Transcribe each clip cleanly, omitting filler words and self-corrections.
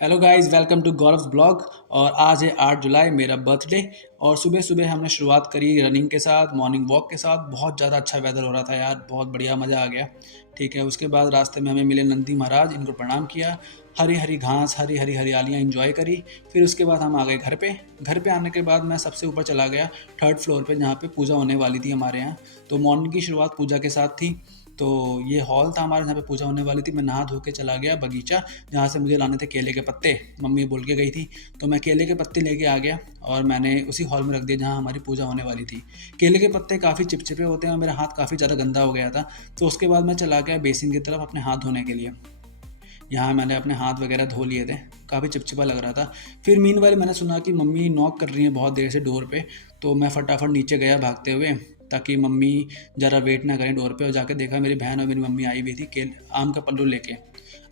Hello guys, welcome to Gaurav blog. और आज है 8 जुलाई, मेरा बर्थडे। और सुबह सुबह हमने शुरुआत करी रनिंग के साथ, मॉर्निंग वॉक के साथ। बहुत ज़्यादा अच्छा वेदर हो रहा था यार, बहुत बढ़िया मज़ा आ गया। ठीक है, उसके बाद रास्ते में हमें मिले नंदी महाराज, इनको प्रणाम किया। हरी हरी घास, हरी हरी हरियालियाँ एंजॉय करी। फिर उसके बाद हम आ गए घर पे। घर पे आने के बाद मैं सबसे ऊपर चला गया, थर्ड फ्लोर पे, जहाँ पे पूजा होने वाली थी हमारे यहाँ। तो मॉर्निंग की शुरुआत पूजा के साथ थी। तो ये हॉल था हमारे, जहाँ पे पूजा होने वाली थी। मैं नहा धो के चला गया बगीचा, जहाँ से मुझे लाने थे केले के पत्ते। मम्मी बोल के गई थी, तो मैं केले के पत्ते लेके आ गया और मैंने उसी हॉल में रख दिया जहाँ हमारी पूजा होने वाली थी। केले के पत्ते काफ़ी चिपचिपे होते हैं और मेरा हाथ काफ़ी ज़्यादा गंदा हो गया था। तो उसके बाद मैं चला गया बेसिन की तरफ अपने हाथ धोने के लिए। यहाँ मैंने अपने हाथ वगैरह धो लिए थे, काफ़ी चिपचिपा लग रहा था। फिर मीनवाइल मैंने सुना कि मम्मी नॉक कर रही हैं बहुत देर से डोर पे। तो मैं फटाफट नीचे गया भागते हुए, ताकि मम्मी ज़रा वेट ना करें डोर पे। और जाके देखा मेरी बहन और मेरी मम्मी आई हुई थी आम का पल्लू लेके।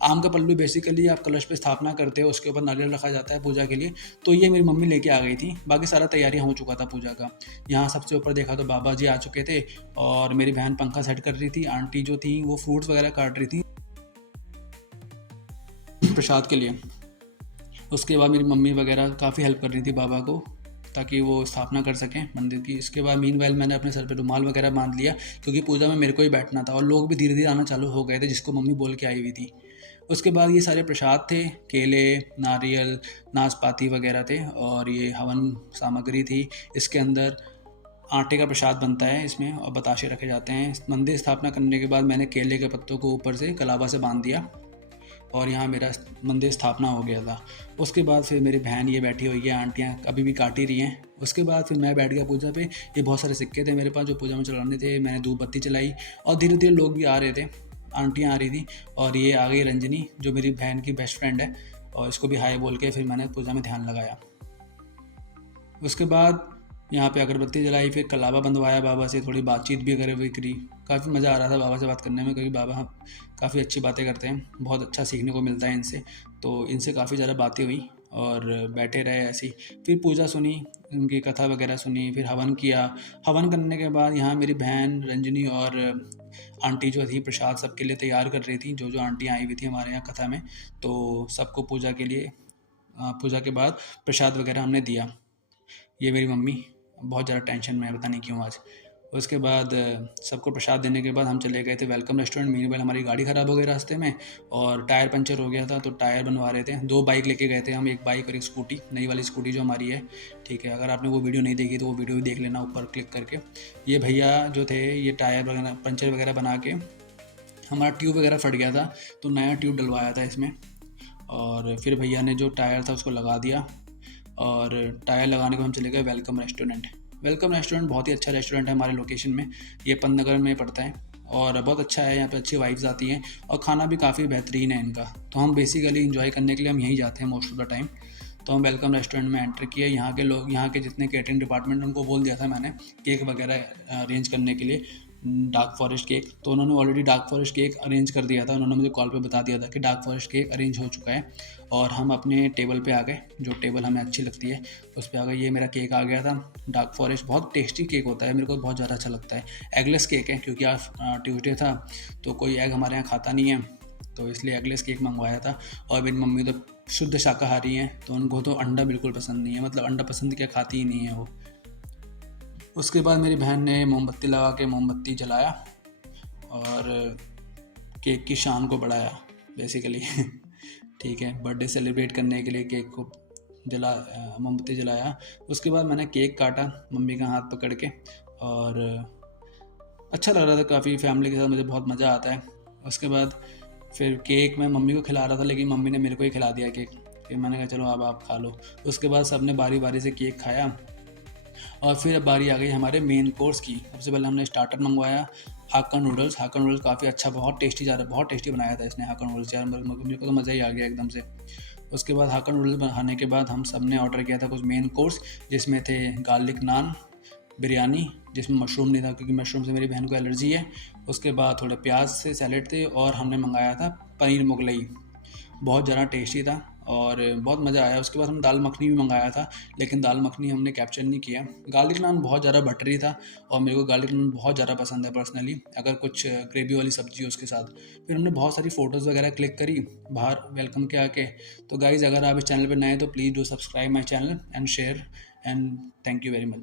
आम का पल्लू बेसिकली आप कलश पे स्थापना करते हो, उसके ऊपर नारियल रखा जाता है पूजा के लिए। तो ये मेरी मम्मी लेके आ गई थी। बाकी सारा तैयारी हो चुका था पूजा का। यहाँ सबसे ऊपर देखा तो बाबा जी आ चुके थे और मेरी बहन पंखा सेट कर रही थी। आंटी जो थी वो फ्रूट्स वगैरह काट रही थी प्रसाद के लिए। उसके बाद मेरी मम्मी वगैरह काफ़ी हेल्प कर रही थी बाबा को, ताकि वो स्थापना कर सकें मंदिर की। इसके बाद मीनवाइल मैंने अपने सर पे रुमाल वगैरह बांध लिया, क्योंकि पूजा में मेरे को ही बैठना था और लोग भी धीरे धीरे आना चालू हो गए थे, जिसको मम्मी बोल के आई हुई थी। उसके बाद ये सारे प्रसाद थे, केले, नारियल, नाशपाती वगैरह थे। और ये हवन सामग्री थी। इसके अंदर आटे का प्रसाद बनता है इसमें, और बताशे रखे जाते हैं। मंदिर स्थापना करने के बाद मैंने केले के पत्तों को ऊपर से कलावा से बांध दिया और यहाँ मेरा मंदिर स्थापना हो गया था। उसके बाद फिर मेरी बहन ये बैठी हुई है, आंटियाँ अभी भी काट ही रही हैं। उसके बाद फिर मैं बैठ गया पूजा पे। ये बहुत सारे सिक्के थे मेरे पास जो पूजा में चलाने थे। मैंने धूप बत्ती चलाई और धीरे धीरे लोग भी आ रहे थे, आंटियाँ आ रही थी। और ये आ गई रंजनी, जो मेरी बहन की बेस्ट फ्रेंड है, और इसको भी हाय बोल के फिर मैंने पूजा में ध्यान लगाया। उसके बाद यहाँ पे अगरबत्ती जलाई, फिर कलावा बंधवाया बाबा से, थोड़ी बातचीत भी करी। काफ़ी मज़ा आ रहा था बाबा से बात करने में, क्योंकि बाबा काफ़ी अच्छी बातें करते हैं, बहुत अच्छा सीखने को मिलता है इनसे। तो इनसे काफ़ी ज़्यादा बातें हुई और बैठे रहे ऐसे ही। फिर पूजा सुनी, उनकी कथा वगैरह सुनी, फिर हवन किया। हवन करने के बाद यहाँ मेरी बहन रंजनी और आंटी जो थी प्रसाद सबके लिए तैयार कर रही थी, जो जो आंटी आई हुई थी हमारे यहाँ कथा में। तो सबको पूजा के लिए पूजा के बाद प्रसाद वगैरह हमने दिया। ये मेरी मम्मी बहुत ज़्यादा टेंशन में है, पता नहीं क्यों आज। उसके बाद सबको प्रसाद देने के बाद हम चले गए थे वेलकम रेस्टोरेंट। मीनवाइल हमारी गाड़ी ख़राब हो गई रास्ते में और टायर पंचर हो गया था, तो टायर बनवा रहे थे। 2 बाइक लेके गए थे हम, एक बाइक और एक स्कूटी, नई वाली स्कूटी जो हमारी है। ठीक है, अगर आपने वो वीडियो नहीं देखी तो वो वीडियो भी देख लेना ऊपर क्लिक करके। ये भैया जो थे, ये टायर वगैरह पंचर वगैरह बना के, हमारा ट्यूब वगैरह फट गया था तो नया ट्यूब डलवाया था इसमें। और फिर भैया ने जो टायर था उसको लगा दिया, और टायर लगाने को हम चले गए वेलकम रेस्टोरेंट। वेलकम रेस्टोरेंट बहुत ही अच्छा रेस्टोरेंट है हमारे लोकेशन में। ये पंतनगर में पड़ता है और बहुत अच्छा है। यहाँ पे अच्छी वाइब्स आती हैं और खाना भी काफ़ी बेहतरीन है इनका। तो हम बेसिकली इंजॉय करने के लिए हम यहीं जाते हैं मोस्ट ऑफ द टाइम। तो हम वेलकम रेस्टोरेंट में एंटर किए। यहाँ के लोग, यहाँ के जितने केटरिंग डिपार्टमेंट, उनको बोल दिया था मैंने केक वगैरह अरेंज करने के लिए, डार्क फॉरेस्ट केक। तो उन्होंने already dark forest cake arrange कर दिया था। उन्होंने मुझे कॉल पे बता दिया था कि डार्क फॉरेस्ट केक अरेंज हो चुका है। और हम अपने टेबल पे आ गए, जो टेबल हमें अच्छी लगती है उस पर आ गए। ये मेरा केक आ गया था डार्क फॉरेस्ट। बहुत टेस्टी केक होता है, मेरे को बहुत ज़्यादा अच्छा लगता है। एगलेस केक है, क्योंकि आज ट्यूसडे था तो कोई एग हमारे यहाँ खाता नहीं है, तो इसलिए एगलेस केक मंगवाया था। और मेरी मम्मी तो शुद्ध शाकाहारी हैं, तो उनको तो अंडा बिल्कुल पसंद नहीं है। मतलब अंडा पसंद क्या, खाती ही नहीं है वो। उसके बाद मेरी बहन ने मोमबत्ती लगा के मोमबत्ती जलाया और केक की शान को बढ़ाया बेसिकली। ठीक है, बर्थडे सेलिब्रेट करने के लिए केक को मोमबत्ती जलाया। उसके बाद मैंने केक काटा मम्मी का हाथ पकड़ के, और अच्छा लग रहा था काफ़ी। फैमिली के साथ मुझे बहुत मज़ा आता है। उसके बाद फिर केक मैं मम्मी को खिला रहा था, लेकिन मम्मी ने मेरे को ही खिला दिया केक। फिर मैंने कहा चलो अब आप खा लो। उसके बाद सबने बारी बारी से केक खाया और फिर अब बारी आ गई हमारे मेन कोर्स की। सबसे पहले हमने स्टार्टर मंगवाया, हाक्का नूडल्स। हाक्का नूडल्स काफ़ी अच्छा, बहुत टेस्टी जा रहा है, बहुत टेस्टी बनाया था इसने हाक्का नूडल्स यार। मेरे को तो मज़ा ही आ गया एकदम से। उसके बाद हाक्का नूडल्स बनाने के बाद हम सब ने ऑर्डर किया था कुछ मेन कोर्स, जिसमें थे गार्लिक नान, बिरयानी जिसमें मशरूम नहीं था, क्योंकि मशरूम से मेरी बहन को एलर्जी है। उसके बाद थोड़े प्याज से सैलेड थे, और हमने मंगाया था पनीर मुगलई, बहुत ज़्यादा टेस्टी था। और बहुत मज़ा आया। उसके बाद हम दाल मखनी भी मंगाया था, लेकिन दाल मखनी हमने कैप्चर नहीं किया। गार्लिक नान बहुत ज़्यादा बटरी था और मेरे को गार्लिक नान बहुत ज़्यादा पसंद है पर्सनली, अगर कुछ ग्रेवी वाली सब्जी हो उसके साथ। फिर हमने बहुत सारी फ़ोटोज़ वगैरह क्लिक करी बाहर वेलकम के आके। तो गाइज़, अगर आप इस चैनल पर नए हैं तो please do subscribe my channel and share, and thank you very much.